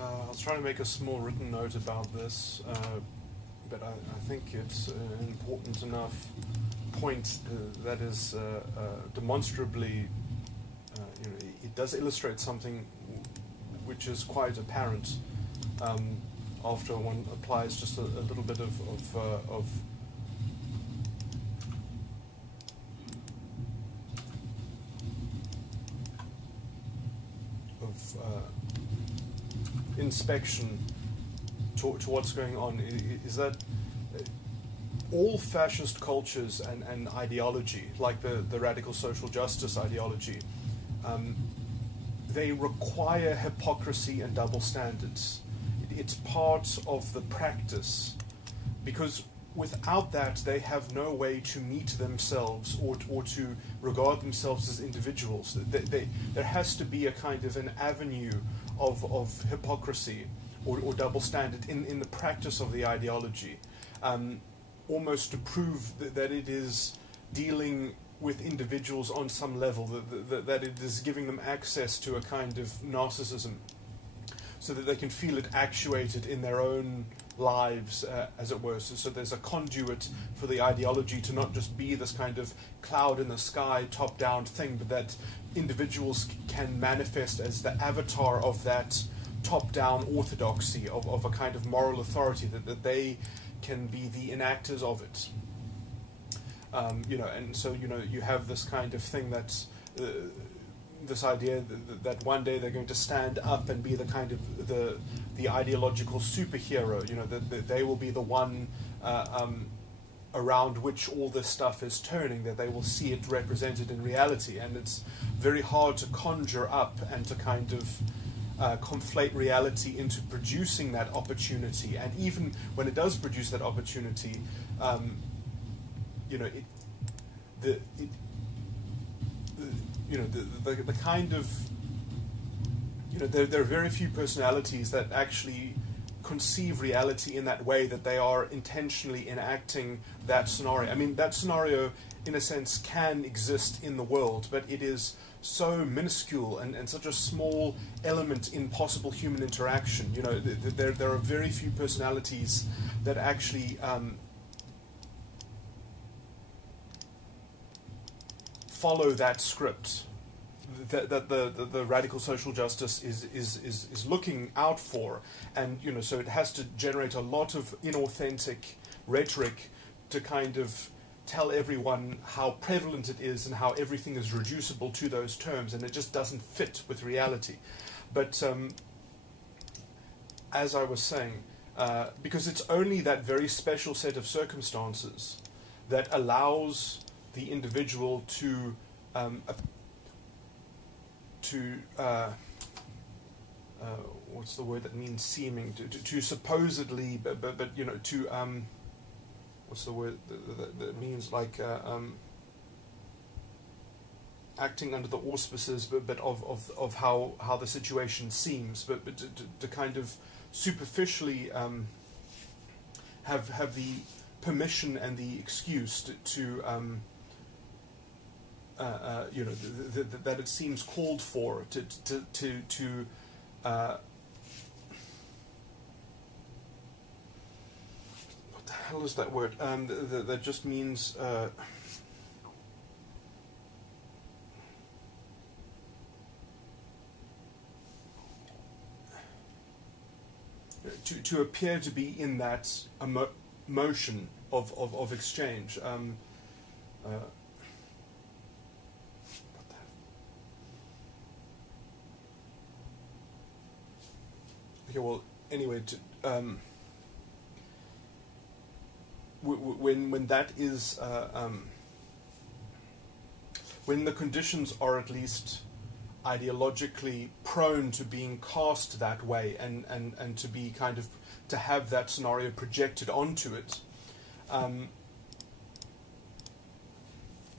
I was trying to make a small written note about this, but I think it's an important enough point that is demonstrably, it does illustrate something which is quite apparent after one applies just a little bit of inspection to what's going on, is that all fascist cultures and ideology, like the radical social justice ideology, they require hypocrisy and double standards. It's part of the practice, because without that they have no way to meet themselves or to regard themselves as individuals. There has to be a kind of an avenue of hypocrisy or double standard in the practice of the ideology, almost to prove that it is dealing with individuals on some level, that it is giving them access to a kind of narcissism, so that they can feel it actuated in their own lives, as it were. So there's a conduit for the ideology to not just be this kind of cloud in the sky, top-down thing, but that individuals can manifest as the avatar of that top-down orthodoxy, of a kind of moral authority, that they can be the enactors of it. And so, you have this kind of thing that's this idea that one day they're going to stand up and be the kind of the ideological superhero, that they will be the one around which all this stuff is turning, that they will see it represented in reality. And it's very hard to conjure up and to kind of conflate reality into producing that opportunity. And even when it does produce that opportunity, the kind of, there are very few personalities that actually conceive reality in that way, that they are intentionally enacting that scenario. I mean, that scenario, in a sense, can exist in the world, but it is so minuscule and such a small element in possible human interaction. There are very few personalities that actually follow that script that the radical social justice is looking out for. And so it has to generate a lot of inauthentic rhetoric to kind of tell everyone how prevalent it is and how everything is reducible to those terms, and it just doesn't fit with reality. But as I was saying, because it's only that very special set of circumstances that allows the individual to what's the word that means seeming, to supposedly, but to what's the word that means, like acting under the auspices, but of how the situation seems, but to kind of superficially have the permission and the excuse to that it seems called for to what the hell is that word? That just means to appear to be in that motion of exchange. Okay, well, anyway, when that is, when the conditions are at least ideologically prone to being cast that way, and to be kind of, to have that scenario projected onto it,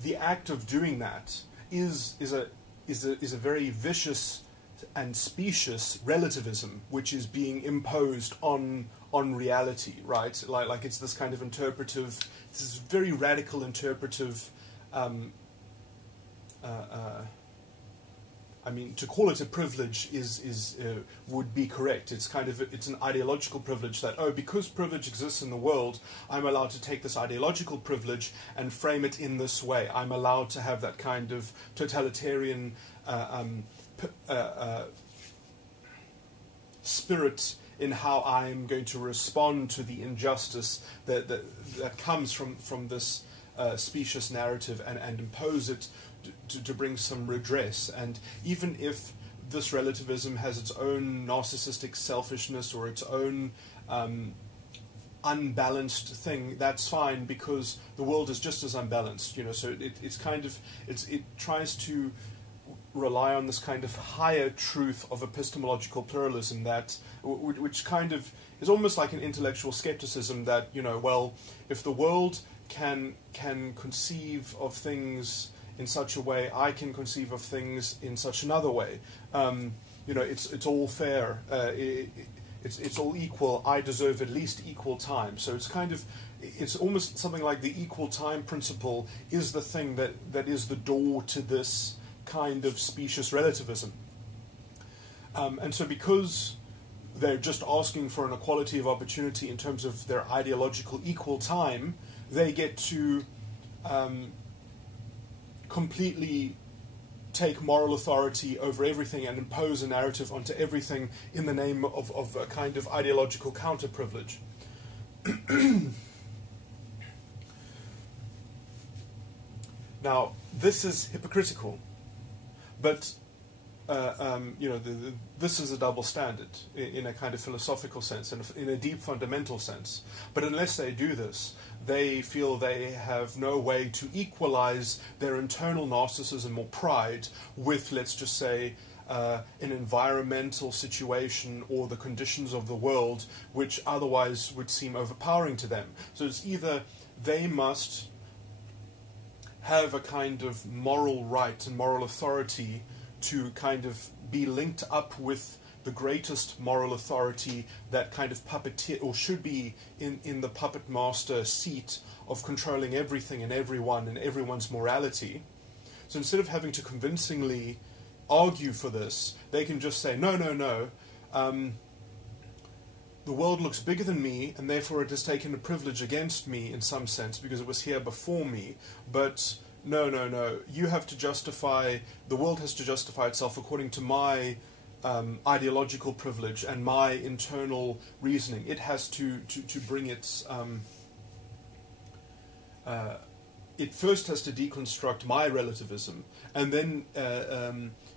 the act of doing that is a very vicious and specious relativism which is being imposed on reality, right? Like it's this kind of interpretive, this very radical interpretive I mean, to call it a privilege would be correct. It's it's an ideological privilege that, oh, because privilege exists in the world, I'm allowed to take this ideological privilege and frame it in this way. I'm allowed to have that kind of totalitarian spirit in how I'm going to respond to the injustice that comes from this specious narrative and impose it to bring some redress. And even if this relativism has its own narcissistic selfishness or its own unbalanced thing, that's fine, because the world is just as unbalanced, so it tries to rely on this kind of higher truth of epistemological pluralism which kind of is almost like an intellectual skepticism that, well, if the world can conceive of things in such a way, I can conceive of things in such another way. It's all fair. It's all equal. I deserve at least equal time. So it's almost something like the equal time principle is the thing that is the door to this kind of specious relativism. And so because they're just asking for an equality of opportunity in terms of their ideological equal time, they get to completely take moral authority over everything and impose a narrative onto everything in the name of a kind of ideological counter-privilege. Now, this is hypocritical, but this is a double standard in a kind of philosophical sense and in a deep fundamental sense. But unless they do this, they feel they have no way to equalize their internal narcissism or pride with, let's just say, an environmental situation or the conditions of the world which otherwise would seem overpowering to them. So it's either they must have a kind of moral right and moral authority to kind of be linked up with the greatest moral authority that kind of puppeteer, or should be in the puppet master seat of controlling everything and everyone and everyone's morality. So instead of having to convincingly argue for this, they can just say, no, the world looks bigger than me, and therefore it has taken a privilege against me in some sense because it was here before me, but no, you have to justify, the world has to justify itself according to my ideological privilege and my internal reasoning. It has to bring its... it first has to deconstruct my relativism, and then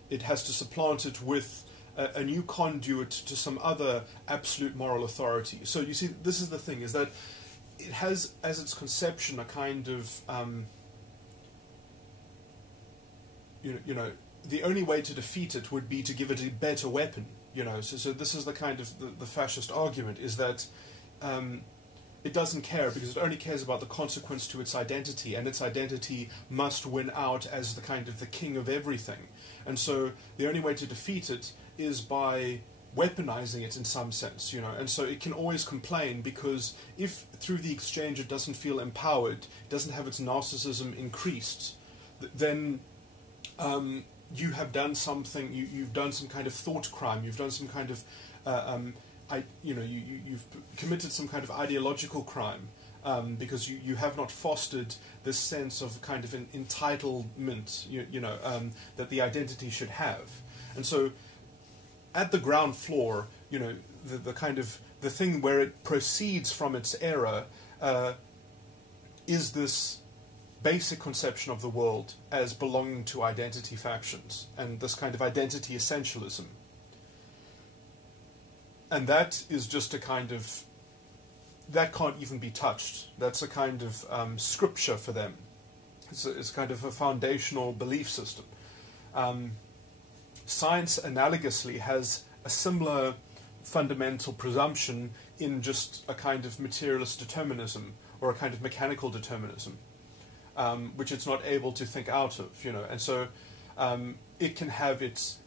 it has to supplant it with a new conduit to some other absolute moral authority. So you see, this is the thing, is that it has as its conception a kind of... the only way to defeat it would be to give it a better weapon, So this is the kind of the fascist argument, is that it doesn't care because it only cares about the consequence to its identity, and its identity must win out as the kind of the king of everything. And so the only way to defeat it is by weaponizing it in some sense, And so it can always complain because if through the exchange it doesn't feel empowered, doesn't have its narcissism increased, then... you have done something. You've done some kind of thought crime. You've done some kind of, you've committed some kind of ideological crime because you have not fostered this sense of kind of an entitlement, that the identity should have. And so, at the ground floor, the kind of the thing where it proceeds from its error is this basic conception of the world as belonging to identity factions and this kind of identity essentialism. And that is just a kind of... that can't even be touched. That's a kind of scripture for them. It's kind of a foundational belief system. Science, analogously, has a similar fundamental presumption in just a kind of materialist determinism or a kind of mechanical determinism. Which it's not able to think out of, And so it can have its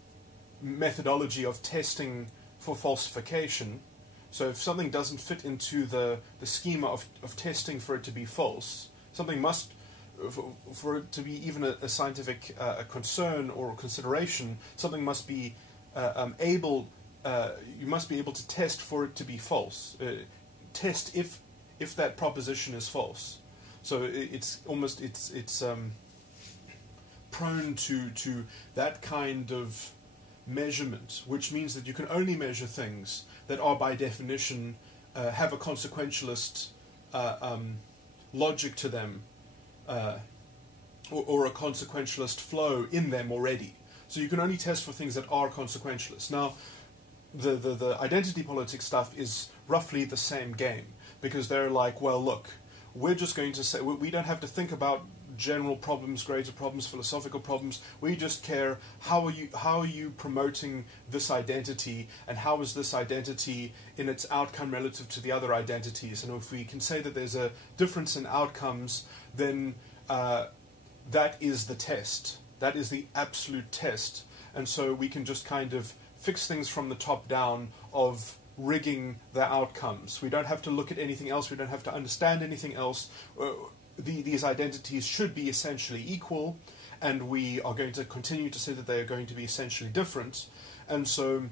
methodology of testing for falsification. So if something doesn't fit into the schema of testing for it to be false, something must for it to be even a scientific concern or consideration, something must be able. You must be able to test for it to be false. Test if that proposition is false. So it's almost prone to that kind of measurement, which means that you can only measure things that are by definition have a consequentialist logic to them, or a consequentialist flow in them already. So you can only test for things that are consequentialist. Now, the identity politics stuff is roughly the same game, because they're like, well, look, we're just going to say, we don't have to think about general problems, greater problems, philosophical problems. We just care how are you promoting this identity, and how is this identity in its outcome relative to the other identities. And if we can say that there's a difference in outcomes, then that is the test. That is the absolute test. And so we can just kind of fix things from the top down of rigging the outcomes. We don't have to look at anything else. We don't have to understand anything else. These identities should be essentially equal, and we are going to continue to say that they are going to be essentially different. And so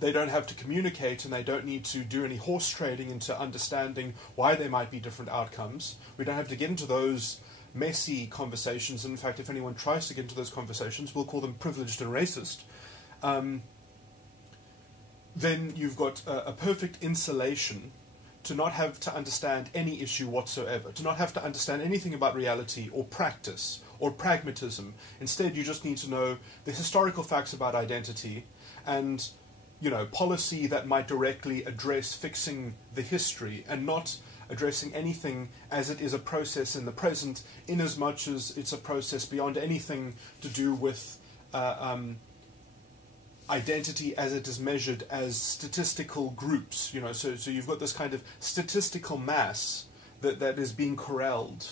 they don't have to communicate, and they don't need to do any horse trading into understanding why they might be different outcomes. We don't have to get into those messy conversations. In fact, if anyone tries to get into those conversations, we'll call them privileged and racist. Then you've got a perfect insulation to not have to understand any issue whatsoever, to not have to understand anything about reality or practice or pragmatism. Instead, you just need to know the historical facts about identity and, policy that might directly address fixing the history, and not addressing anything as it is a process in the present, in as much as it's a process beyond anything to do with identity as it is measured as statistical groups. So you've got this kind of statistical mass that is being corralled.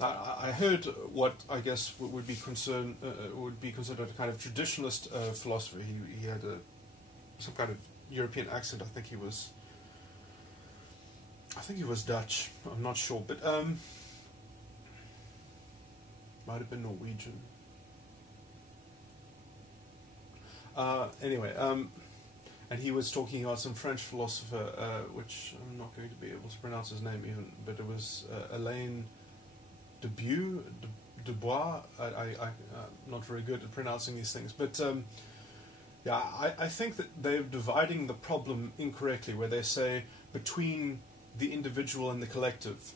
I heard what I guess would be considered a kind of traditionalist philosopher. He had some kind of European accent. I think he was Dutch. I'm not sure, but might have been Norwegian. Anyway, and he was talking about some French philosopher, which I'm not going to be able to pronounce his name even, but it was Alain Dubois. I'm not very good at pronouncing these things, but I think that they're dividing the problem incorrectly, where they say between the individual and the collective,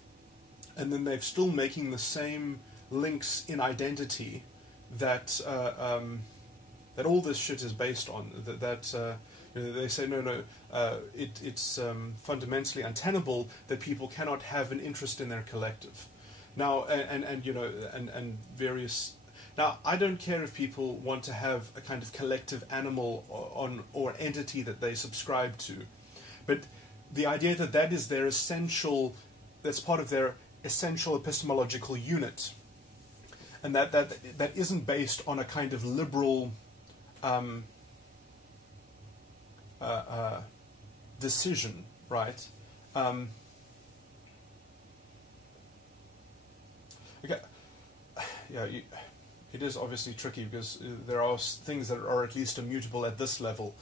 and then they're still making the same links in identity that that all this shit is based on. They say no, it's fundamentally untenable that people cannot have an interest in their collective. Now, and various. Now, I don't care if people want to have a kind of collective animal or entity that they subscribe to, but the idea that is their essential, that's part of their essential epistemological unit, and that isn't based on a kind of liberal decision, right? Okay, yeah, it is obviously tricky because there are things that are at least immutable at this level.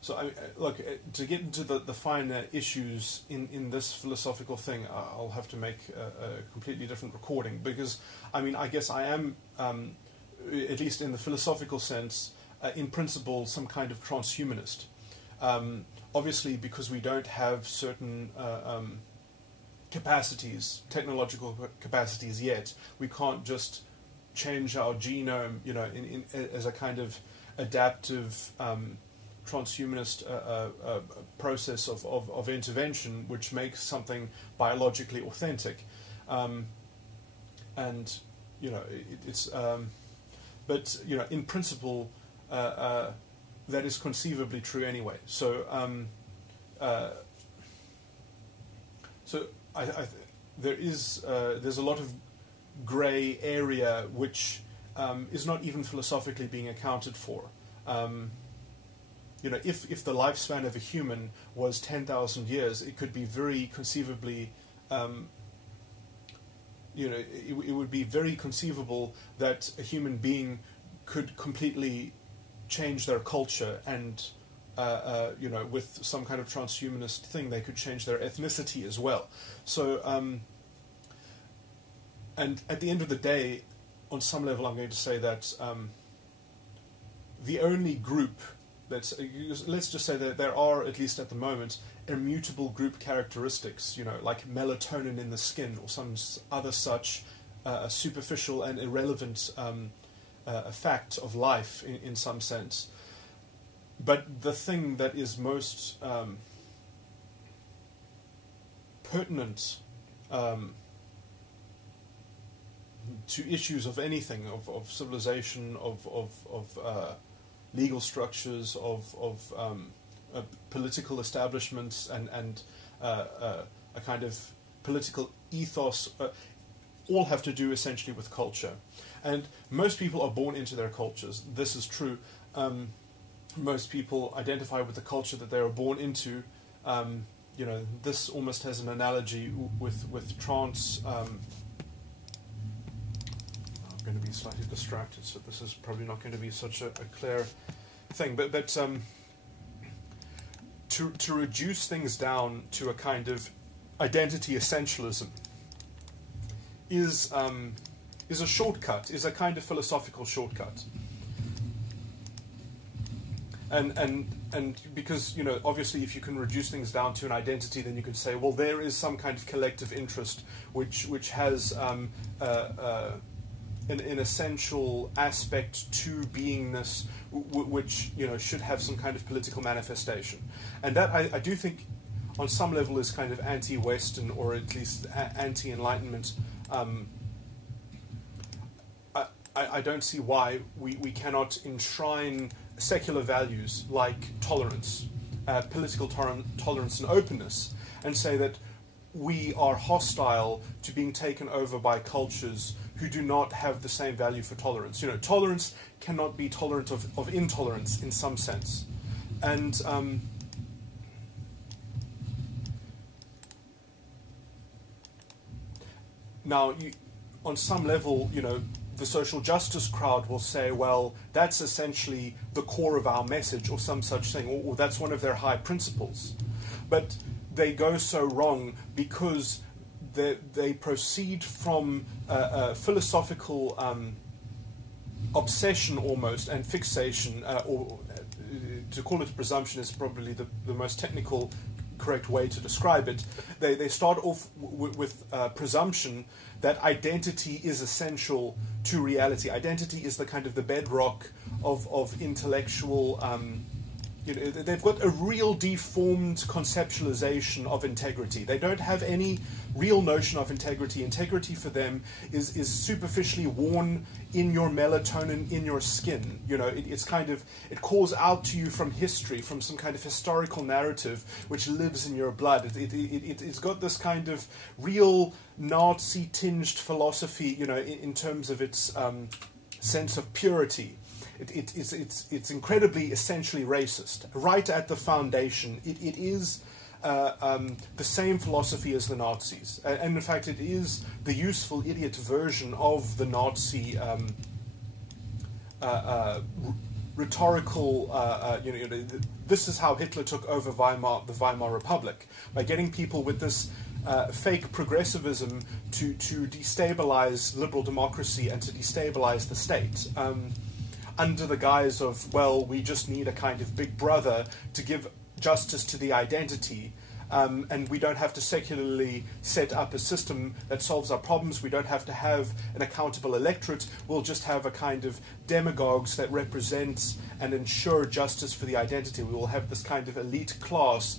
So, look, to get into the finer issues in this philosophical thing, I'll have to make a completely different recording, because, I guess I am, at least in the philosophical sense, in principle, some kind of transhumanist. Obviously, because we don't have certain capacities, technological capacities yet, we can't just change our genome, as a kind of adaptive transhumanist process of intervention, which makes something biologically authentic. But in principle, that is conceivably true anyway. So, there's a lot of grey area which is not even philosophically being accounted for. if the lifespan of a human was 10,000 years, it could be very conceivably, it would be very conceivable that a human being could completely change their culture and, with some kind of transhumanist thing, they could change their ethnicity as well. So, and at the end of the day, on some level, I'm going to say that the only group let's just say that there are, at least at the moment, immutable group characteristics, like melatonin in the skin or some other such superficial and irrelevant fact of life in some sense. But the thing that is most pertinent to issues of anything, of civilization, of legal structures, of political establishments, and a kind of political ethos, all have to do essentially with culture. And most people are born into their cultures. This is true. Most people identify with the culture that they are born into. This almost has an analogy with trance. I'm going to be slightly distracted, so this is probably not going to be such a clear thing. But to reduce things down to a kind of identity essentialism is a shortcut, is a kind of philosophical shortcut. And because, obviously if you can reduce things down to an identity, then you can say, well, there is some kind of collective interest which has an essential aspect to beingness, which should have some kind of political manifestation. And that I do think on some level is kind of anti-Western, or at least anti-Enlightenment. I don't see why we cannot enshrine secular values like tolerance, political tolerance and openness, and say that we are hostile to being taken over by cultures who do not have the same value for tolerance. Tolerance cannot be tolerant of intolerance in some sense. And now, on some level, the social justice crowd will say, well, that's essentially the core of our message, or some such thing, or that's one of their high principles. But they go so wrong because they proceed from a philosophical obsession almost, and fixation, or to call it a presumption is probably the most technical correct way to describe it. They start off with presumption that identity is essential to reality. Identity is the kind of the bedrock of intellectual. They've got a real deformed conceptualization of integrity. They don't have any real notion of integrity. Integrity for them is superficially worn in your melatonin, in your skin. It's kind of, it calls out to you from history, from some kind of historical narrative which lives in your blood. It's got this kind of real Nazi-tinged philosophy, in terms of its sense of purity. It's incredibly essentially racist. Right at the foundation, it is the same philosophy as the Nazis. And in fact, it is the useful idiot version of the Nazi rhetorical, this is how Hitler took over the Weimar Republic, by getting people with this fake progressivism to destabilize liberal democracy and to destabilize the state. Under the guise of, well, we just need a kind of big brother to give justice to the identity, and we don't have to secularly set up a system that solves our problems. We don't have to have an accountable electorate. We'll just have a kind of demagogues that represent and ensure justice for the identity. We will have this kind of elite class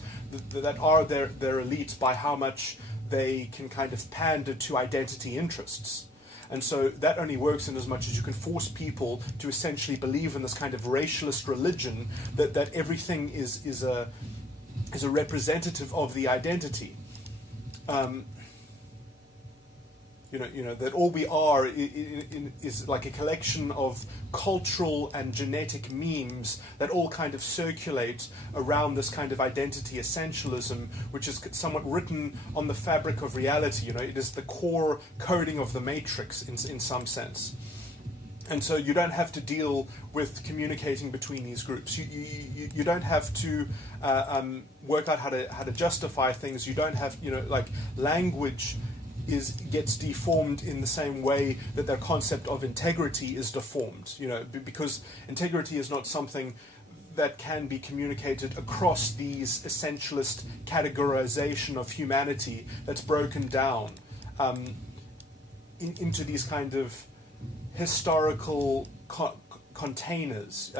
that are their elite by how much they can kind of pander to identity interests. And so that only works in as much as you can force people to essentially believe in this kind of racialist religion that everything is a representative of the identity. that all we are is like a collection of cultural and genetic memes that all kind of circulate around this kind of identity essentialism, which is somewhat written on the fabric of reality. It is the core coding of the matrix in some sense. And so you don't have to deal with communicating between these groups. You don't have to work out how to justify things. You don't have, like language gets deformed in the same way that their concept of integrity is deformed. Because integrity is not something that can be communicated across these essentialist categorization of humanity that's broken down into these kind of historical containers,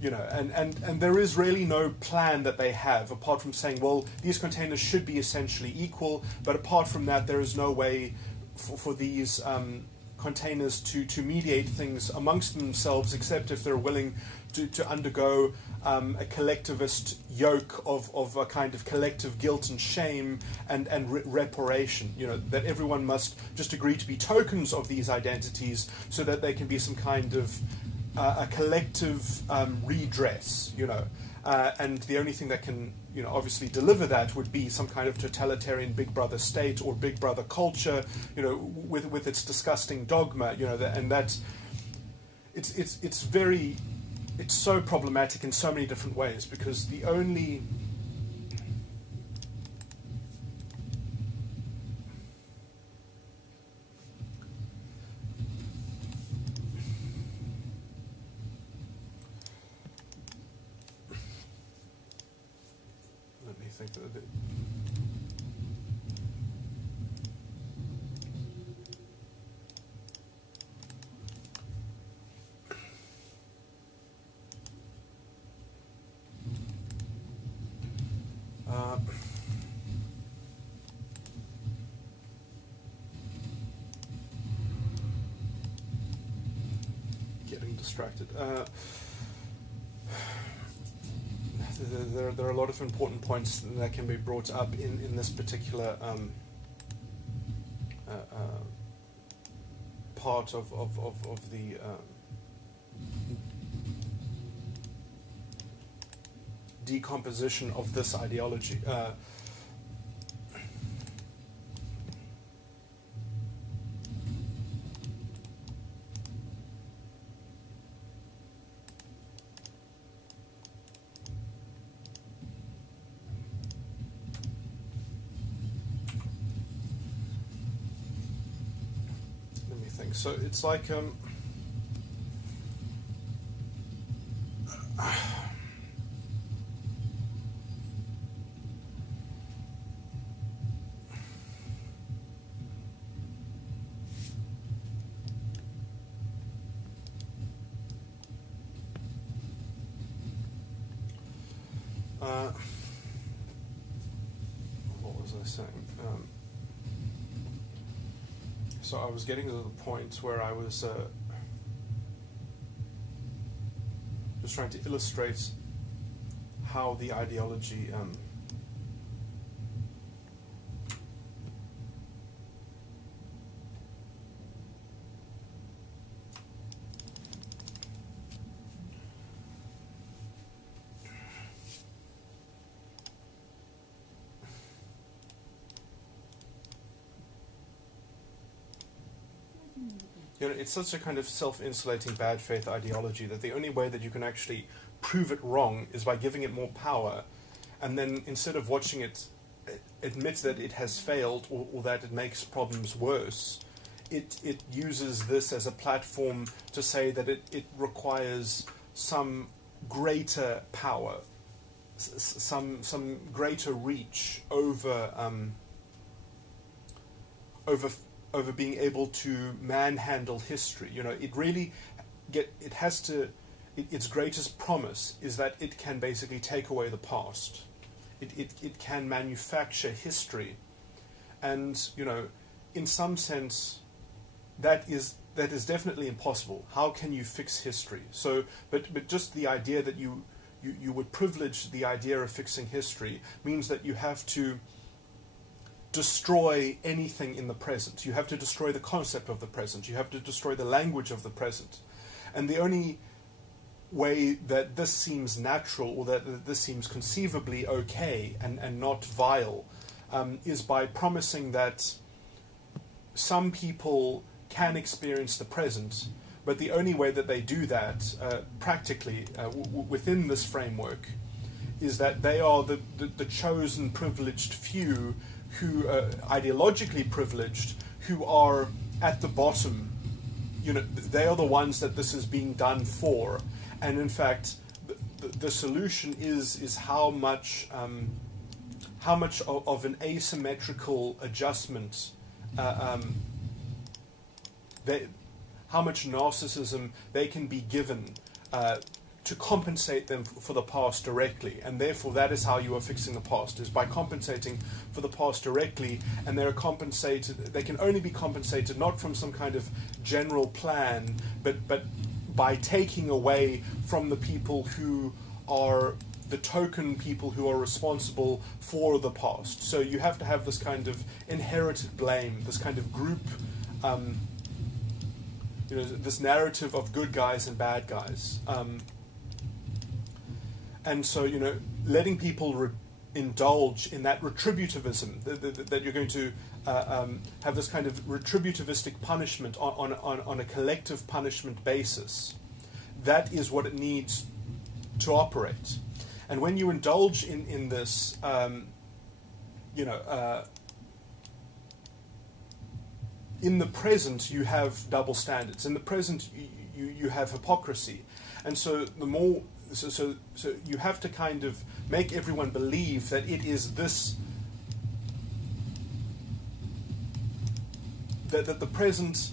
and there is really no plan that they have apart from saying, well, these containers should be essentially equal, but apart from that, there is no way for these containers to mediate things amongst themselves, except if they're willing to undergo a collectivist yoke of a kind of collective guilt and shame and reparation. That everyone must just agree to be tokens of these identities so that there can be some kind of a collective redress. And the only thing that can obviously deliver that would be some kind of totalitarian Big Brother state or Big Brother culture, with its disgusting dogma, and that it's so problematic in so many different ways, because the only think that getting distracted. There are a lot of important points that can be brought up in this particular part of the decomposition of this ideology. So it's like what was I saying? So I was getting to the point where I was just trying to illustrate how the ideology it's such a kind of self-insulating bad faith ideology that the only way that you can actually prove it wrong is by giving it more power, and then instead of watching it admit that it has failed or that it makes problems worse, it uses this as a platform to say that it requires some greater power, some greater reach over over being able to manhandle history. It really its greatest promise is that it can basically take away the past. It can manufacture history, and in some sense that is definitely impossible. How can you fix history? So but just the idea that you would privilege the idea of fixing history means that you have to destroy anything in the present. You have to destroy the concept of the present. You have to destroy the language of the present. And the only way that this seems natural, or that this seems conceivably okay and not vile, is by promising that some people can experience the present, but the only way that they do that practically within this framework is that they are the chosen privileged few who ideologically privileged, who are at the bottom. You know, they are the ones that this is being done for. And in fact, the solution is how much of an asymmetrical adjustment, how much narcissism they can be given to compensate them for the past directly. And therefore that is how you are fixing the past, is by compensating for the past directly. And they're compensated, they can only be compensated not from some kind of general plan, but by taking away from the people who are the token people who are responsible for the past. So you have to have this kind of inherited blame, this kind of group, this narrative of good guys and bad guys. And so, letting people indulge in that retributivism, that you're going to have this kind of retributivistic punishment on a collective punishment basis, that is what it needs to operate. And when you indulge in this, in the present you have double standards. In the present you have hypocrisy. And so the more... So you have to kind of make everyone believe that it is this, that the present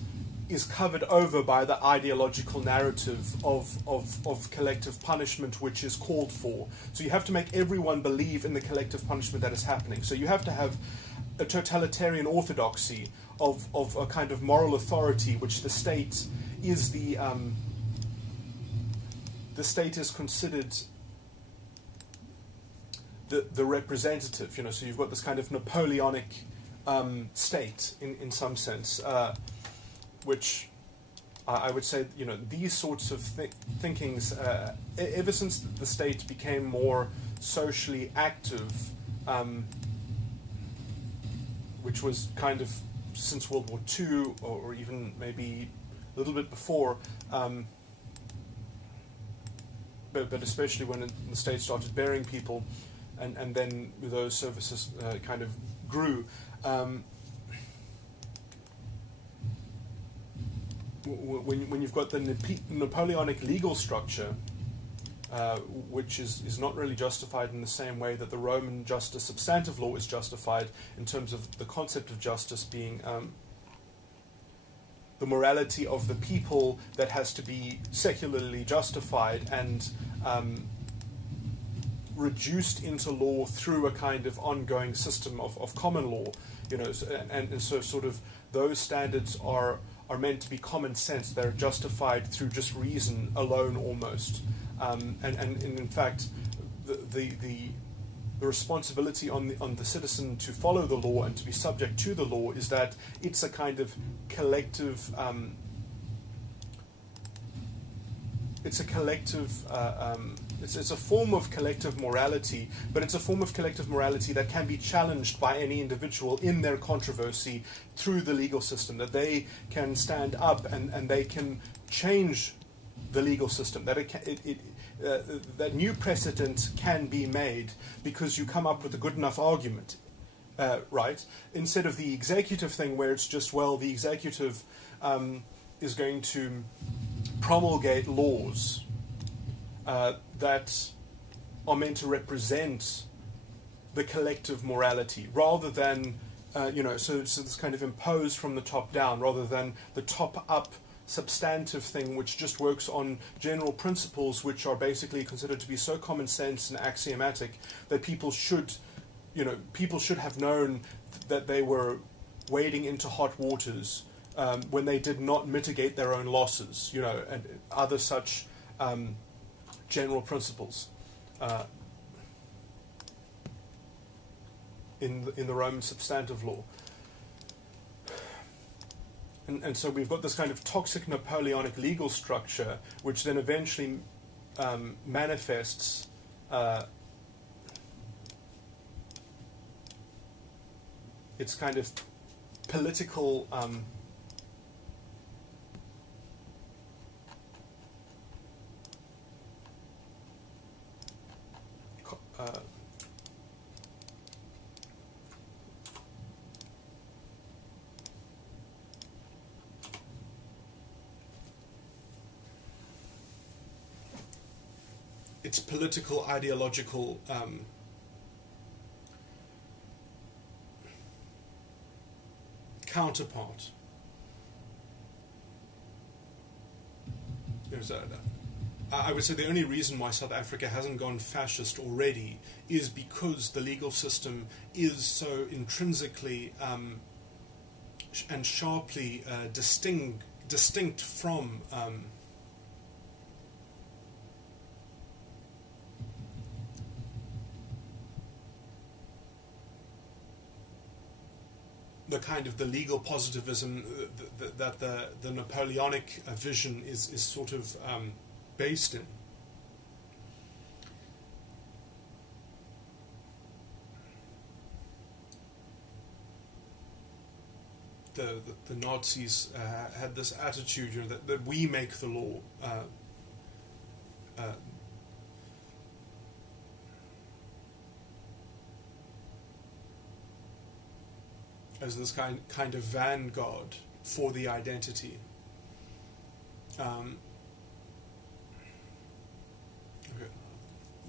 is covered over by the ideological narrative of collective punishment which is called for. So you have to make everyone believe in the collective punishment that is happening. So you have to have a totalitarian orthodoxy of a kind of moral authority, which the state is the state is considered the representative, so you've got this kind of Napoleonic state in some sense, which I would say, these sorts of thinkings, ever since the state became more socially active, which was kind of since World War II, or even maybe a little bit before, but especially when the state started burying people, and then those services kind of grew. When you've got the Napoleonic legal structure, which is not really justified in the same way that the Roman justice substantive law is justified, in terms of the concept of justice being the morality of the people that has to be secularly justified and reduced into law through a kind of ongoing system of common law, and so sort of those standards are meant to be common sense. They're justified through just reason alone, almost, and in fact, the responsibility on the citizen to follow the law and to be subject to the law is that it's a kind of collective. It's a collective. It's a form of collective morality, but it's a form of collective morality that can be challenged by any individual in their controversy through the legal system. That they can stand up and they can change the legal system. That that new precedent can be made because you come up with a good enough argument, right? Instead of the executive thing where it's just, well, the executive is going to promulgate laws that are meant to represent the collective morality, rather than, so it's kind of imposed from the top down, rather than the top-up substantive thing which just works on general principles which are basically considered to be so common sense and axiomatic that people should have known that they were wading into hot waters when they did not mitigate their own losses, and other such general principles. in the Roman substantive law. And so we've got this kind of toxic Napoleonic legal structure, which then eventually manifests its kind of political its political ideological counterpart. I would say the only reason why South Africa hasn't gone fascist already is because the legal system is so intrinsically and sharply distinct from the kind of the legal positivism that the Napoleonic vision is sort of based in. The Nazis had this attitude, you know, that we make the law. As this kind of vanguard for the identity. Okay.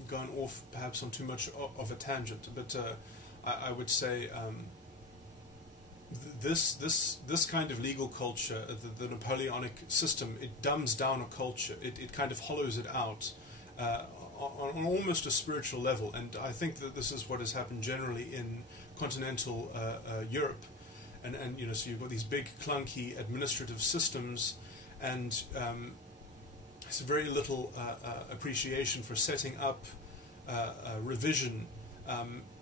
Gone off perhaps on too much of a tangent, but I would say this kind of legal culture, the Napoleonic system, it dumbs down a culture. It kind of hollows it out on almost a spiritual level, and I think that this is what has happened generally in continental Europe, and you know, so you've got these big clunky administrative systems, and there's very little appreciation for setting up revision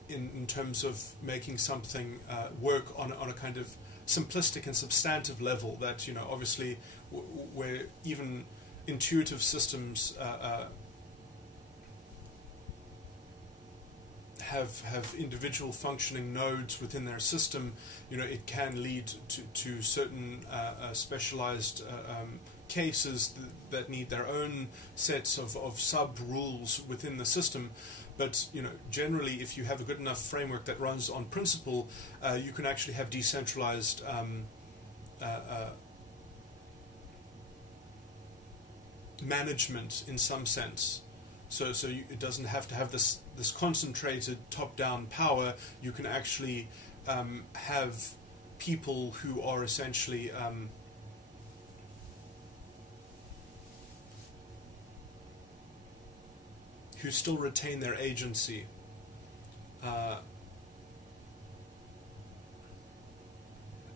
in terms of making something work on a kind of simplistic and substantive level that, you know, obviously where even intuitive systems have individual functioning nodes within their system. You know, it can lead to certain specialized cases that need their own sets of sub-rules within the system. But, you know, generally, if you have a good enough framework that runs on principle, you can actually have decentralized management in some sense. So it doesn't have to have this concentrated top-down power. You can actually have people who are essentially who still retain their agency.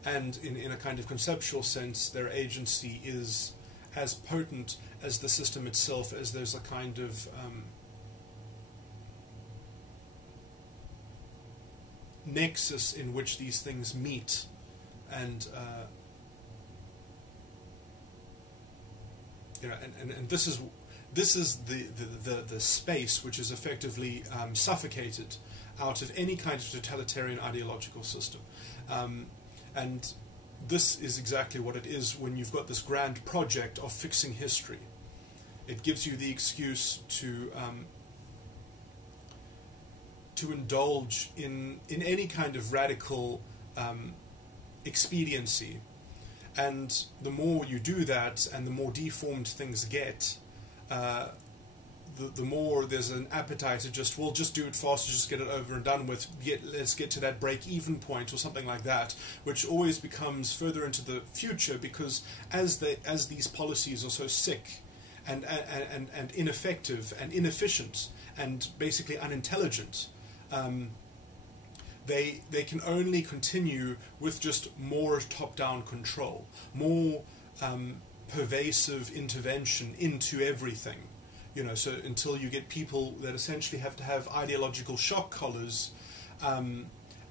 And in a kind of conceptual sense, their agency is as potent as the system itself, as there's a kind of nexus in which these things meet, and you know, and this is the space which is effectively suffocated out of any kind of totalitarian ideological system, and this is exactly what it is when you've got this grand project of fixing history. It gives you the excuse to indulge in any kind of radical expediency. And the more you do that, and the more deformed things get, the more there's an appetite to just do it faster, just get it over and done with, let's get to that break-even point or something like that, which always becomes further into the future, because as these policies are so sick and ineffective and inefficient and basically unintelligent, they can only continue with just more top-down control, more pervasive intervention into everything. You know, so until you get people that essentially have to have ideological shock collars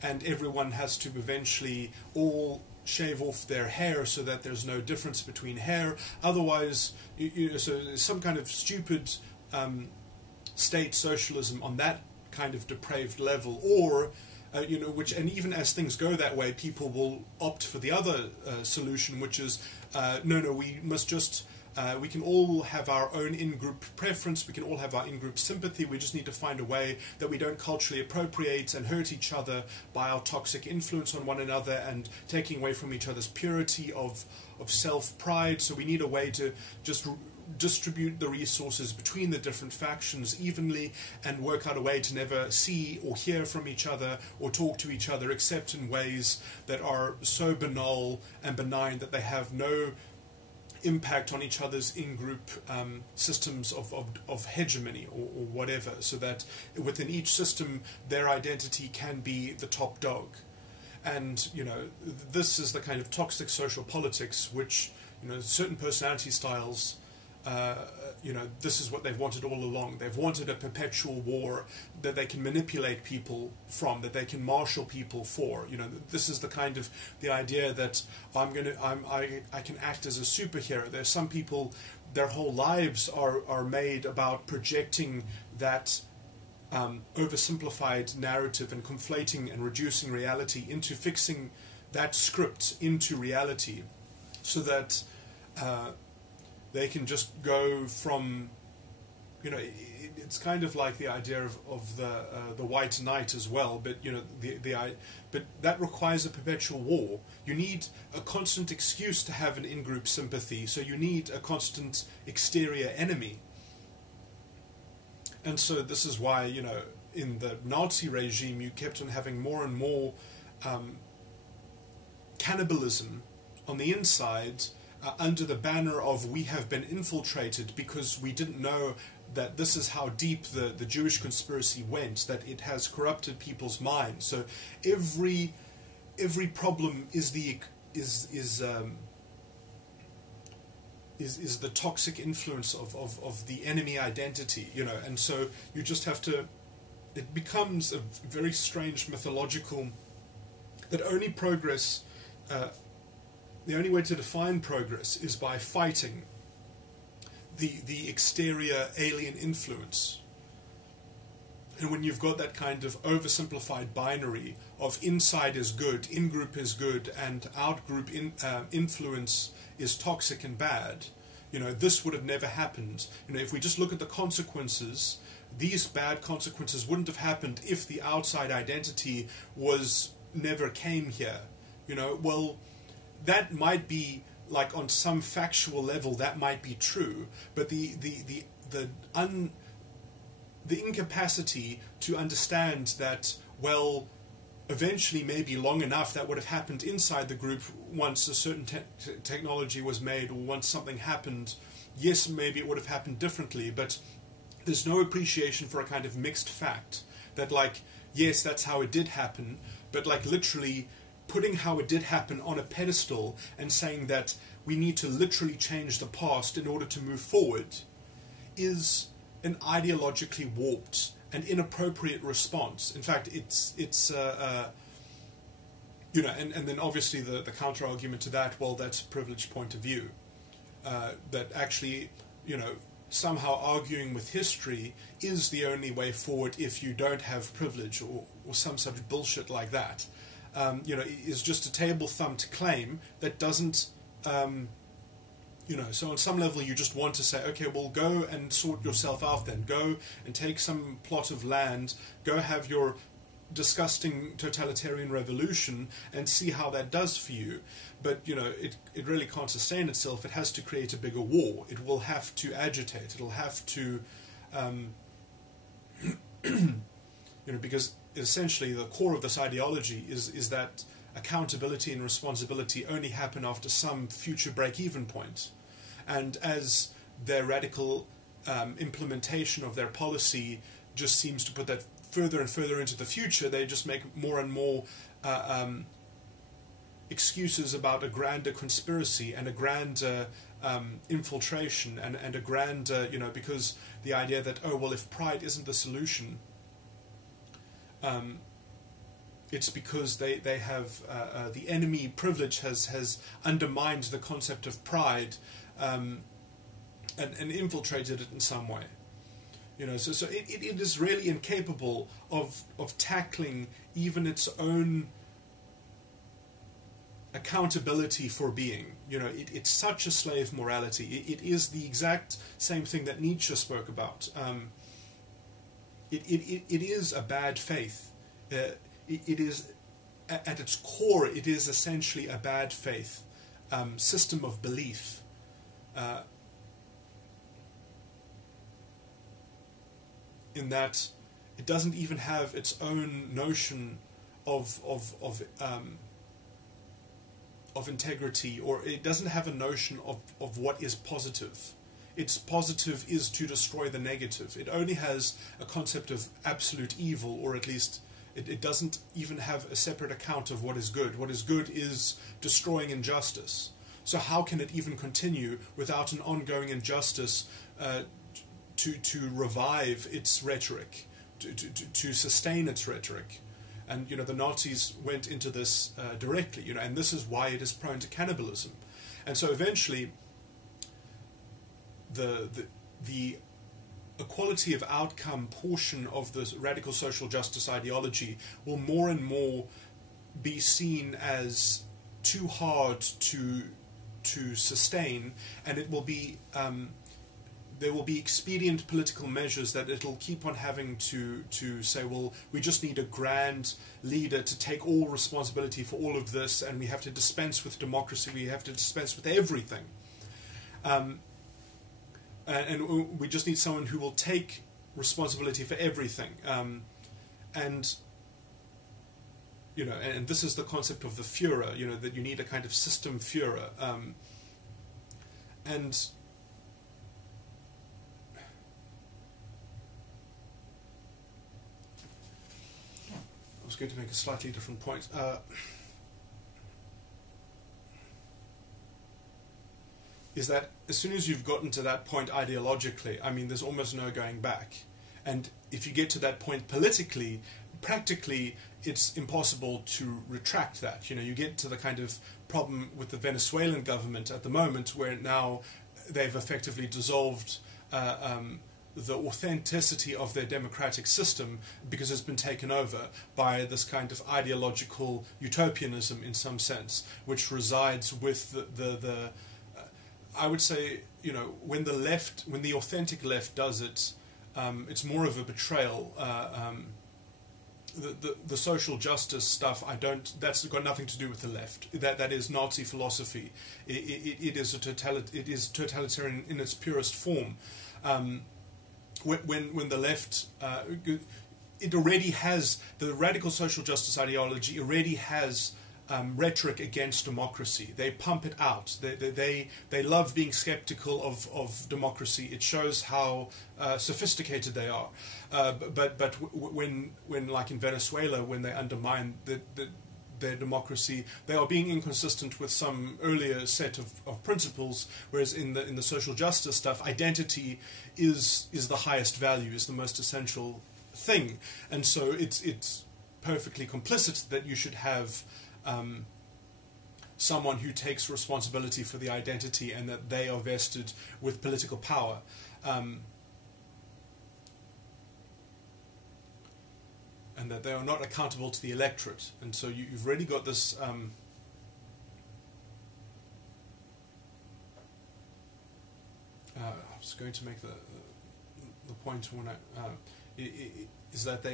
and everyone has to eventually all shave off their hair so that there's no difference between hair. Otherwise, so there's some kind of stupid state socialism on that kind of depraved level, or which, and even as things go that way, people will opt for the other solution, which is no, we must just. We can all have our own in-group preference, we can all have our in-group sympathy, we just need to find a way that we don't culturally appropriate and hurt each other by our toxic influence on one another and taking away from each other's purity of self-pride. So we need a way to just distribute the resources between the different factions evenly and work out a way to never see or hear from each other or talk to each other except in ways that are so banal and benign that they have no impact on each other's in-group systems of hegemony or whatever, so that within each system their identity can be the top dog. And this is the kind of toxic social politics which certain personality styles this is what they've wanted all along. They've wanted a perpetual war that they can manipulate people from, that they can marshal people for. This is the idea that I can act as a superhero. There's some people, their whole lives are made about projecting that oversimplified narrative and conflating and reducing reality into fixing that script into reality, so that they can just go from, it's kind of like the idea of the white knight as well, but but that requires a perpetual war. You need a constant excuse to have an in-group sympathy, so you need a constant exterior enemy. And so this is why in the Nazi regime you kept on having more and more cannibalism on the inside. Under the banner of we have been infiltrated, because we didn't know that this is how deep the Jewish conspiracy went, that it has corrupted people's minds. So every problem is the toxic influence of the enemy identity, and so you just have to. It becomes a very strange mythological that only progress. The only way to define progress is by fighting the exterior alien influence. And when you've got that kind of oversimplified binary of inside is good, in-group is good, and out-group influence is toxic and bad, this would have never happened. If we just look at the consequences, these bad consequences wouldn't have happened if the outside identity never came here. That might be, like, on some factual level, that might be true, but the incapacity to understand that, well, eventually, maybe long enough, that would have happened inside the group once a certain technology was made, or once something happened. Yes, maybe it would have happened differently, but there's no appreciation for a kind of mixed fact that, like, yes, that's how it did happen, but, like, literally putting how it did happen on a pedestal and saying that we need to literally change the past in order to move forward is an ideologically warped and inappropriate response. In fact, it's and then obviously the counter argument to that, well, that's a privileged point of view. That actually, somehow arguing with history is the only way forward if you don't have privilege or some such bullshit like that. Is just a table thumped claim that doesn't, so on some level you just want to say, okay, well, go and sort yourself out then. Go and take some plot of land, go have your disgusting totalitarian revolution and see how that does for you. But, it really can't sustain itself. It has to create a bigger war. It will have to agitate. It'll have to, because essentially the core of this ideology is that accountability and responsibility only happen after some future break-even point. And as their radical implementation of their policy just seems to put that further and further into the future, they just make more and more excuses about a grander conspiracy and a grander infiltration and a grander, because the idea that, oh, well, if pride isn't the solution, it's because they have the enemy privilege has undermined the concept of pride, and infiltrated it in some way. So it is really incapable of tackling even its own accountability for being. It's such a slave morality. It is the exact same thing that Nietzsche spoke about. It is a bad faith. It is, at its core, it is essentially a bad faith system of belief. In that it doesn't even have its own notion of integrity, or it doesn't have a notion of what is positive. Its positive is to destroy the negative. It only has a concept of absolute evil, or at least it doesn't even have a separate account of what is good. What is good is destroying injustice. So how can it even continue without an ongoing injustice to revive its rhetoric, to sustain its rhetoric? And the Nazis went into this directly, and this is why it is prone to cannibalism. And so eventually, the equality of outcome portion of the radical social justice ideology will more and more be seen as too hard to sustain, and it will be there will be expedient political measures that it'll keep on having to say, well, we just need a grand leader to take all responsibility for all of this, and we have to dispense with democracy, we have to dispense with everything. And we just need someone who will take responsibility for everything. And this is the concept of the Führer, that you need a kind of system Führer. And I was going to make a slightly different point. Is that as soon as you've gotten to that point ideologically, there's almost no going back. And if you get to that point politically, practically, it's impossible to retract that. You get to the kind of problem with the Venezuelan government at the moment, where now they've effectively dissolved the authenticity of their democratic system because it's been taken over by this kind of ideological utopianism in some sense, which resides with the I would say, when the authentic left does it, it's more of a betrayal. The social justice stuff, that's got nothing to do with the left. That is Nazi philosophy. It is totalitarian in its purest form. When the left, it already has, the radical social justice ideology already has rhetoric against democracy. They pump it out. They love being skeptical of democracy. It shows how sophisticated they are. But when like in Venezuela, when they undermine their democracy, they are being inconsistent with some earlier set of principles. Whereas in the social justice stuff, identity is the highest value, is the most essential thing, and so it's perfectly complicit that you should have someone who takes responsibility for the identity and that they are vested with political power. And that they are not accountable to the electorate. And so you've already got this I was going to make the point when is that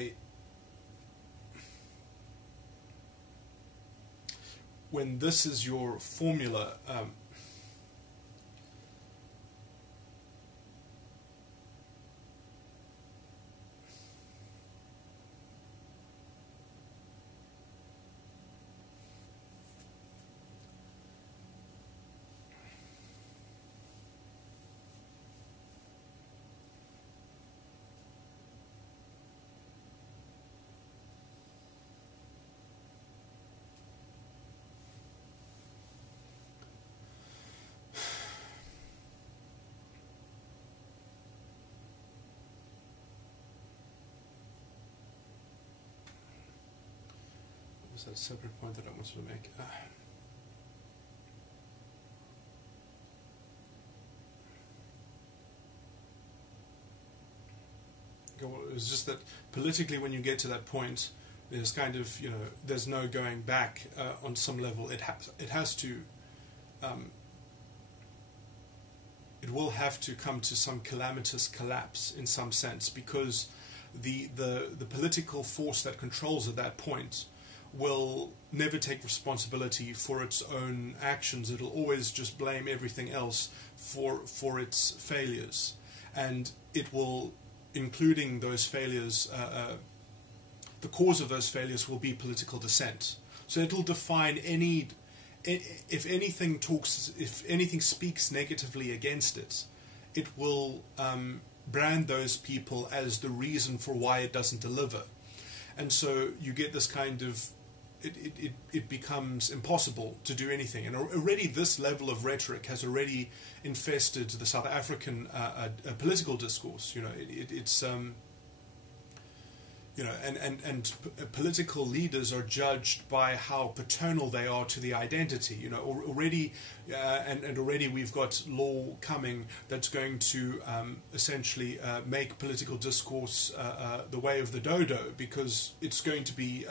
when this is your formula, So a separate point that I wanted to make. It's just that politically, when you get to that point, there's kind of, there's no going back on some level. It has to. It will have to come to some calamitous collapse in some sense, because the political force that controls at that point will never take responsibility for its own actions. It'll always just blame everything else for its failures, and it will, including those failures, the cause of those failures will be political dissent. So it'll define if anything speaks negatively against it, it will brand those people as the reason for why it doesn't deliver. And so you get this kind of, it becomes impossible to do anything. And already this level of rhetoric has already infested the South African political discourse. It's political leaders are judged by how paternal they are to the identity. Already we've got law coming that's going to essentially make political discourse the way of the dodo, because it's going to be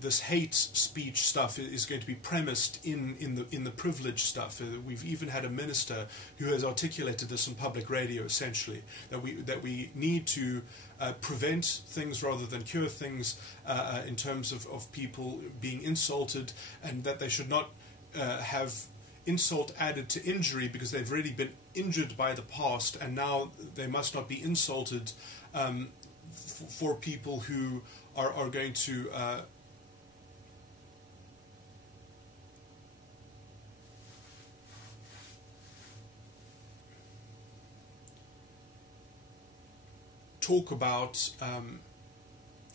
this hate speech stuff is going to be premised in the privilege stuff. We've even had a minister who has articulated this on public radio, essentially, that we need to prevent things rather than cure things in terms of people being insulted, and that they should not have insult added to injury because they've already been injured by the past, and now they must not be insulted for people who are going to talk about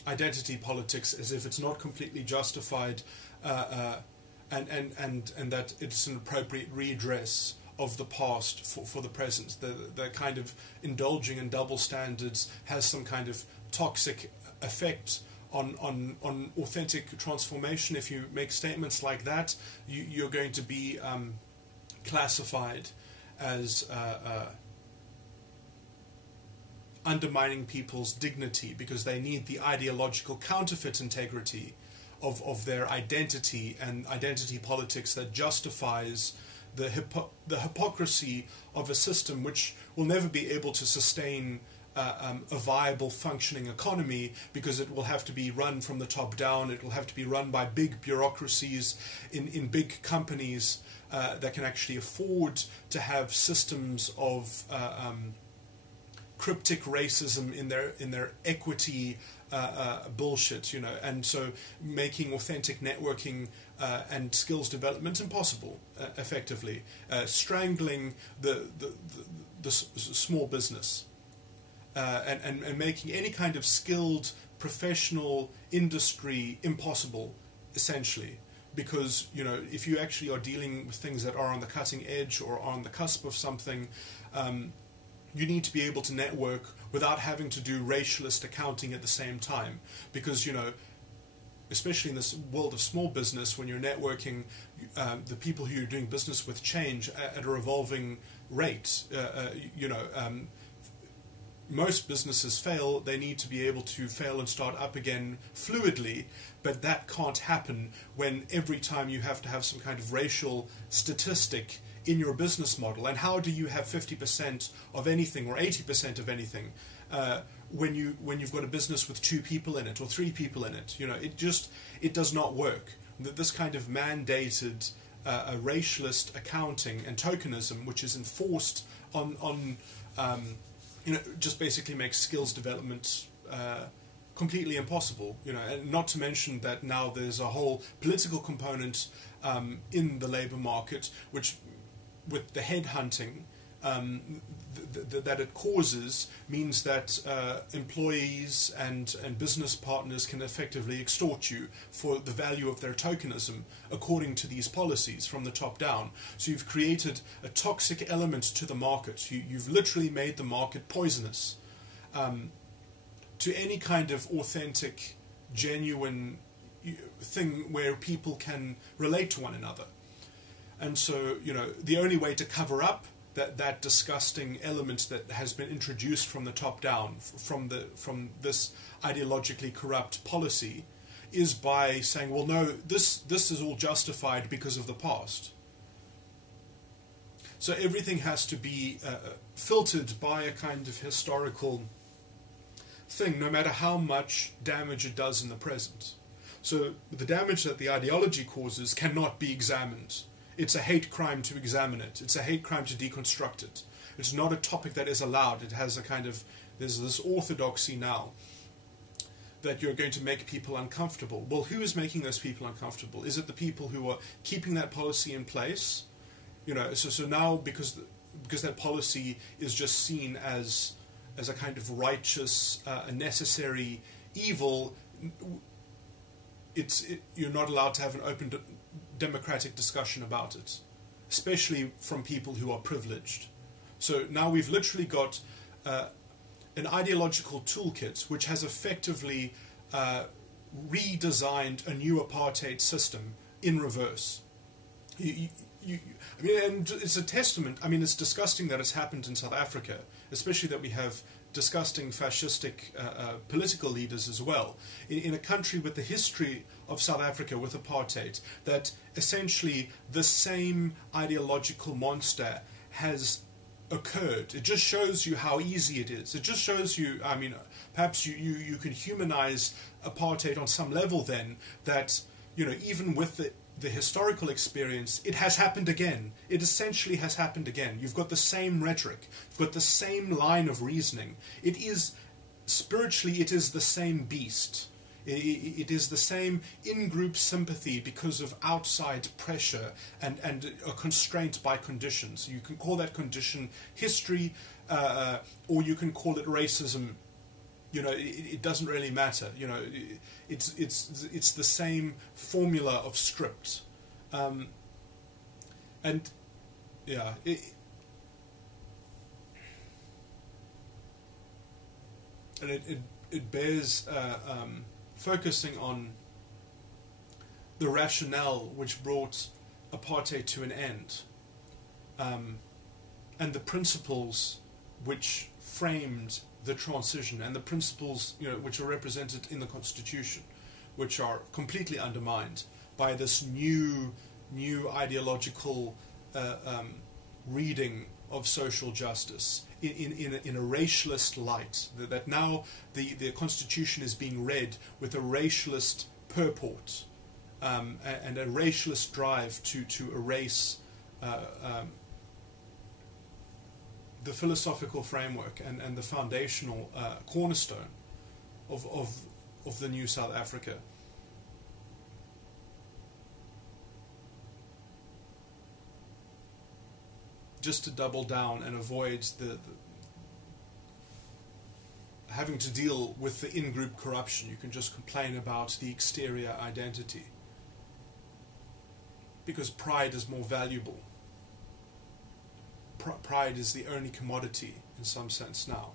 identity politics as if it's not completely justified, and that it's an appropriate redress of the past for the present. The kind of indulging in double standards has some kind of toxic effect on authentic transformation. If you make statements like that, you're going to be classified as undermining people's dignity, because they need the ideological counterfeit integrity of their identity and identity politics that justifies the hypocrisy of a system which will never be able to sustain a viable functioning economy, because it will have to be run from the top down. It will have to be run by big bureaucracies in big companies that can actually afford to have systems of cryptic racism in their equity bullshit, and so making authentic networking and skills development impossible, effectively, strangling the small business, and making any kind of skilled professional industry impossible, essentially. Because if you actually are dealing with things that are on the cutting edge or are on the cusp of something, you need to be able to network without having to do racialist accounting at the same time. Because, especially in this world of small business, when you're networking, the people who you're doing business with change at a revolving rate. Most businesses fail. They need to be able to fail and start up again fluidly, but that can't happen when every time you have to have some kind of racial statistic in your business model. And how do you have 50% of anything or 80% of anything when you've got a business with 2 people in it or 3 people in it? It does not work. This kind of mandated racialist accounting and tokenism, which is enforced on just basically makes skills development completely impossible. And not to mention that now there's a whole political component in the labour market, which, with the headhunting that it causes, means that employees and business partners can effectively extort you for the value of their tokenism according to these policies from the top down. So you've created a toxic element to the market. You've literally made the market poisonous to any kind of authentic, genuine thing where people can relate to one another. And so, the only way to cover up that disgusting element that has been introduced from the top down, from this ideologically corrupt policy, is by saying, well, no, this is all justified because of the past. So everything has to be filtered by a kind of historical thing, no matter how much damage it does in the present. So the damage that the ideology causes cannot be examined. It's a hate crime to examine it. It's a hate crime to deconstruct it. It's not a topic that is allowed. It has a kind of, there's this orthodoxy now that you're going to make people uncomfortable. Well, who is making those people uncomfortable? Is it the people who are keeping that policy in place? So now because that policy is just seen as a kind of righteous, a necessary evil, you're not allowed to have an open democratic discussion about it, especially from people who are privileged. So now we've literally got an ideological toolkit which has effectively redesigned a new apartheid system in reverse. And it's a testament. I mean, it's disgusting that it's happened in South Africa, especially that we have disgusting fascistic political leaders as well, in a country with the history of South Africa with apartheid, that essentially the same ideological monster has occurred. It just shows you how easy it is. It just shows you, I mean, perhaps you can humanize apartheid on some level then, that, even with the historical experience, it has happened again. It essentially has happened again. You've got the same rhetoric. You've got the same line of reasoning. It is, spiritually, it is the same beast. It is the same in-group sympathy because of outside pressure and a constraint by conditions. You can call that condition history, or you can call it racism. It doesn't really matter. It's the same formula of script, and yeah, it bears focusing on the rationale which brought apartheid to an end, and the principles which framed the transition, and the principles which are represented in the Constitution, which are completely undermined by this new ideological reading of social justice in a racialist light. That now the Constitution is being read with a racialist purport, and a racialist drive to erase the philosophical framework and the foundational cornerstone of the new South Africa. Just to double down and avoid the having to deal with the in-group corruption, you can just complain about the exterior identity, because pride is more valuable. Pride is the only commodity in some sense now.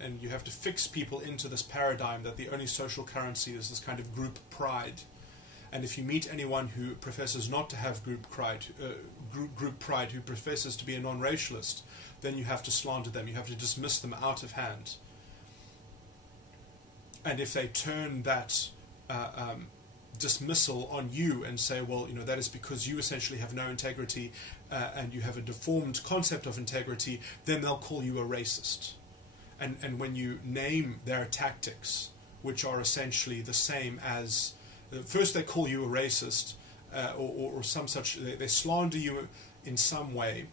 And you have to fix people into this paradigm that the only social currency is this kind of group pride. And if you meet anyone who professes not to have group pride, who professes to be a non-racialist, then you have to slander them. You have to dismiss them out of hand. And if they turn that dismissal on you and say, well, that is because you essentially have no integrity and you have a deformed concept of integrity, then they'll call you a racist. And when you name their tactics, which are essentially the same as, first they call you a racist, or some such, they slander you in some way.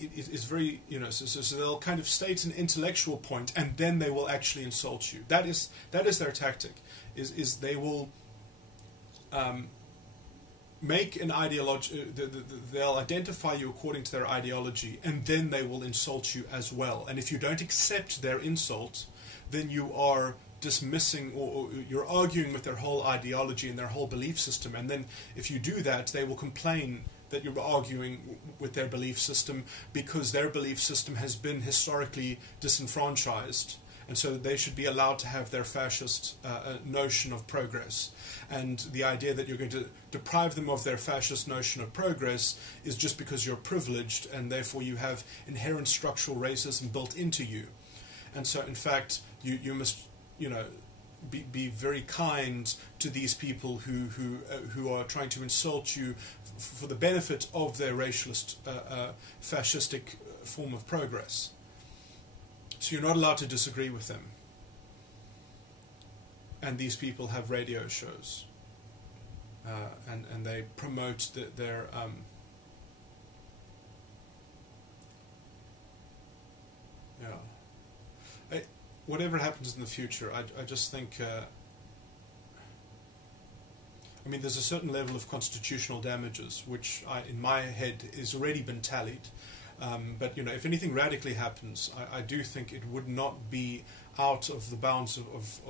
It's very, so they'll kind of state an intellectual point, and then they will actually insult you. That is their tactic. Is they will make an ideology. They'll identify you according to their ideology, and then they will insult you as well. And if you don't accept their insult, then you are dismissing or you're arguing with their whole ideology and their whole belief system, and then if you do that, they will complain that you're arguing with their belief system because their belief system has been historically disenfranchised, and so they should be allowed to have their fascist notion of progress. And the idea that you're going to deprive them of their fascist notion of progress is just because you're privileged and therefore you have inherent structural racism built into you. And so in fact you must be very kind to these people who are trying to insult you for the benefit of their racialist fascistic form of progress. So you're not allowed to disagree with them. And these people have radio shows, and they promote their whatever happens in the future, I just think. I mean, there's a certain level of constitutional damages, which in my head has already been tallied. But if anything radically happens, I do think it would not be out of the bounds of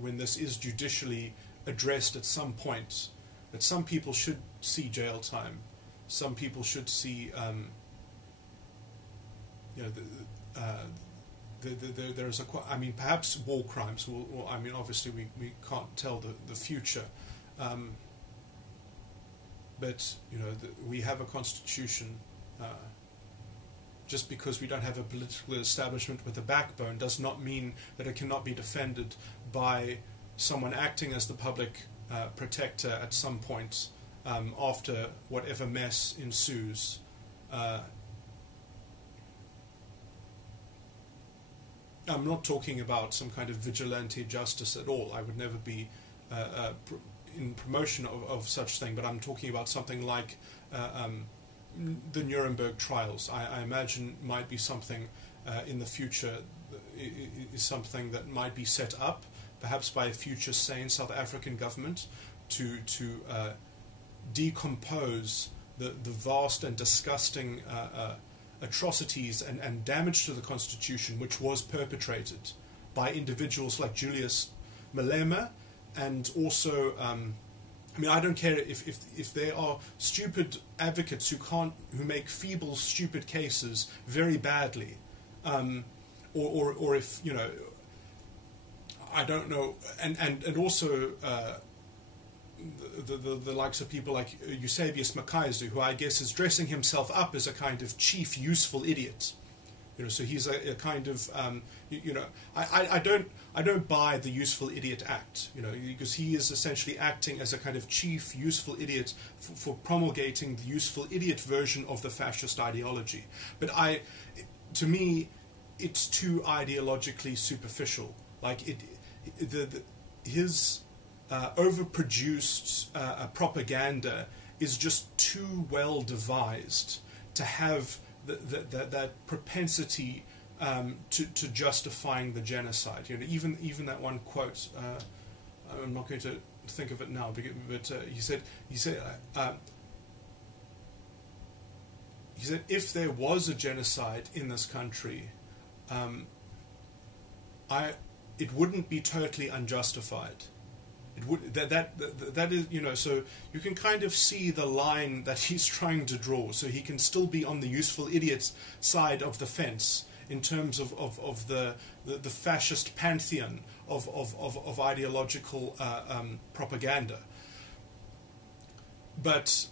when this is judicially addressed at some point, that some people should see jail time, some people should see there's perhaps war crimes. Obviously we can't tell the future. But we have a constitution. Just because we don't have a political establishment with a backbone does not mean that it cannot be defended by someone acting as the public protector at some point after whatever mess ensues. I'm not talking about some kind of vigilante justice at all. I would never be in promotion of such thing, but I'm talking about something like the Nuremberg trials. I imagine might be something in the future, is something that might be set up, perhaps by a future sane South African government, to decompose the vast and disgusting atrocities and damage to the Constitution which was perpetrated by individuals like Julius Malema, and also I don't care if there are stupid advocates who make feeble, stupid cases very badly, or if I don't know, and also the likes of people like Eusebius Makaizu, who I guess is dressing himself up as a kind of chief useful idiot. So he's a kind of I don't buy the useful idiot act, because he is essentially acting as a kind of chief useful idiot for promulgating the useful idiot version of the fascist ideology. But to me, it's too ideologically superficial. Like his overproduced propaganda is just too well devised to have that propensity to justifying the genocide. Even that one quote, I'm not going to think of it now, but he said if there was a genocide in this country, it wouldn't be totally unjustified. It would, that is, so you can kind of see the line that he's trying to draw, so he can still be on the useful idiot's side of the fence in terms of the fascist pantheon of ideological propaganda. But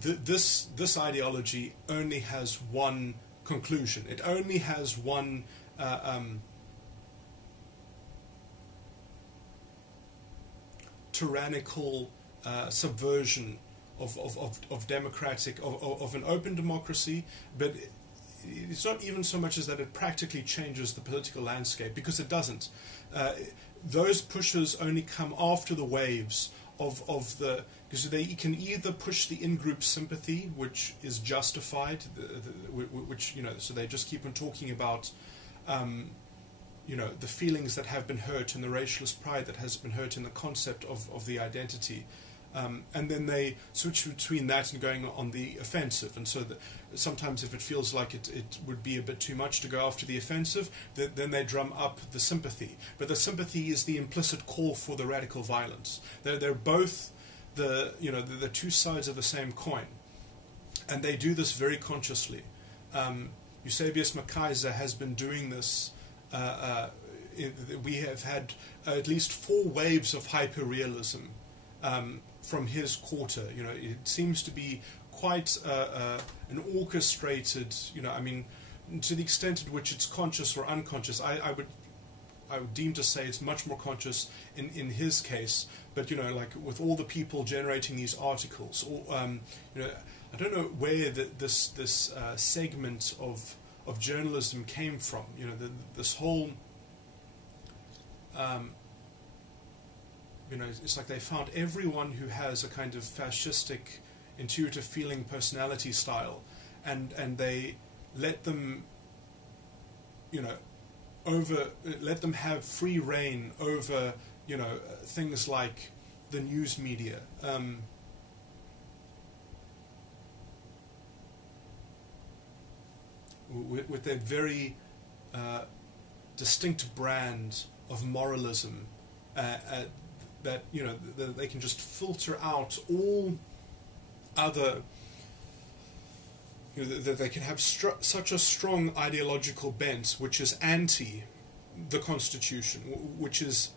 this ideology only has one conclusion. It only has one tyrannical subversion of democratic, of an open democracy, but it's not even so much as that it practically changes the political landscape, because it doesn't. Those pushes only come after the waves of the, because they can either push the in-group sympathy, which is justified, which so they just keep on talking about the feelings that have been hurt and the racialist pride that has been hurt in the concept of the identity, And then they switch between that and going on the offensive. And so sometimes if it feels like it would be a bit too much to go after the offensive, then they drum up the sympathy. But the sympathy is the implicit call for the radical violence. They're both the two sides of the same coin. And they do this very consciously. Eusebius Macaiser has been doing this. We have had at least 4 waves of hyperrealism from his quarter. It seems to be quite an orchestrated, to the extent at which it's conscious or unconscious. I would deem to say it's much more conscious in his case, but like with all the people generating these articles, or I don't know where this segment of journalism came from. This whole it's like they found everyone who has a kind of fascistic, intuitive feeling personality style, and they let them, let them have free reign over, things like the news media. With their very distinct brand of moralism, that they can just filter out all other. That they can have such a strong ideological bent, which is anti the Constitution, which is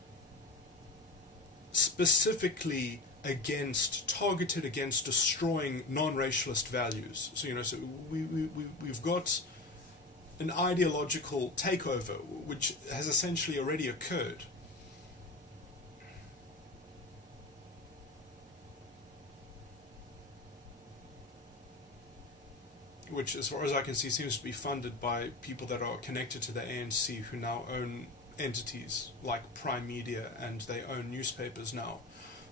specifically targeted against destroying non-racialist values. So we've got an ideological takeover which has essentially already occurred. Which, as far as I can see, seems to be funded by people that are connected to the ANC, who now own entities like Prime Media, and they own newspapers now.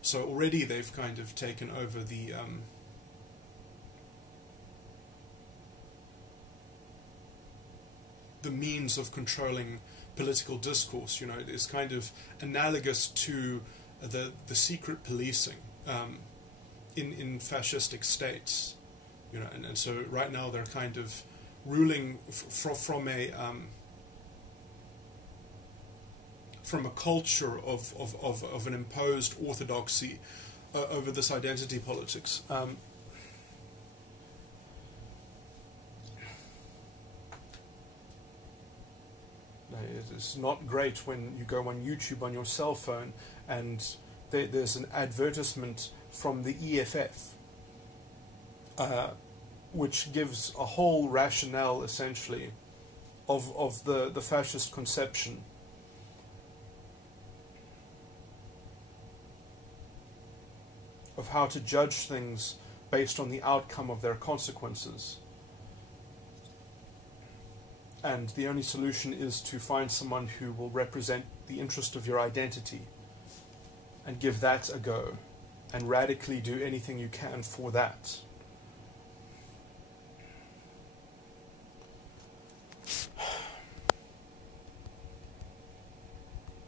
So already they've kind of taken over the means of controlling political discourse. It is kind of analogous to the secret policing in fascistic states. And so right now they're kind of ruling from a culture of an imposed orthodoxy over this identity politics. It's not great when you go on YouTube on your cell phone and there's an advertisement from the EFF. Which gives a whole rationale, essentially, of the fascist conception. Of how to judge things based on the outcome of their consequences. And the only solution is to find someone who will represent the interest of your identity and give that a go and radically do anything you can for that.